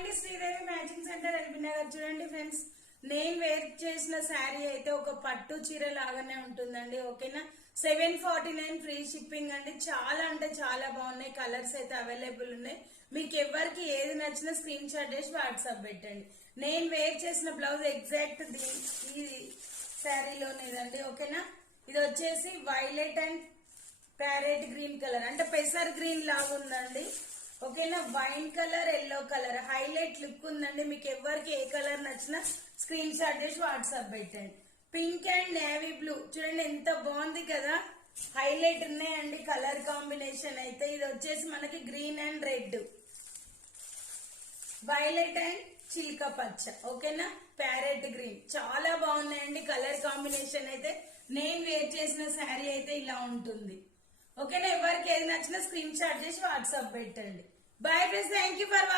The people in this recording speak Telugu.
అండి Sridevi matching centre LB Nagar. చూడండి ఫ్రెండ్స్, నేను వేర్ చేసిన శారీ అయితే ఒక పట్టు చీర లాగానే ఉంటుందండి. ఓకేనా, 749 ఫ్రీ షిప్పింగ్ అండి. చాలా అంటే చాలా బాగున్నాయి. కలర్స్ అయితే అవైలబుల్ ఉన్నాయి. మీకు ఎవరికి ఏది నచ్చినా స్క్రీన్ షాట్ చేసి వాట్సాప్ పెట్టండి. నేను వేర్ చేసిన బ్లౌజ్ ఎగ్జాక్ట్ ఈ శారీలోనేదండి. ఓకేనా, ఇది వచ్చేసి violet and parrot green colour, అంటే పెసర్ గ్రీన్ లాగా ఉందండి. ఓకేనా, wine colour, yellow colour highlight look ఉందండి. మీకు ఎవరికి ఏ కలర్ నచ్చినా స్క్రీన్ షాట్ చేసి వాట్సాప్ పెట్టండి. పింక్ అండ్ నేవీ బ్లూ చూడండి ఎంత బాగుంది కదా, హైలైట్ ఉన్నాయండి కలర్ కాంబినేషన్ అయితే. ఇది వచ్చేసి మనకి green and red, violet and చిల్క పచ్చ, ఓకేనా, ప్యారెట్ గ్రీన్ చాలా బాగున్నాయండి కలర్ కాంబినేషన్ అయితే. నేను వేర్ చేసిన శారీ అయితే ఇలా ఉంటుంది. ఓకేనా, ఎవరికి ఏది నచ్చినా స్క్రీన్ షాట్ చేసి వాట్సాప్ పెట్టండి. Bye friends, thank you for watching.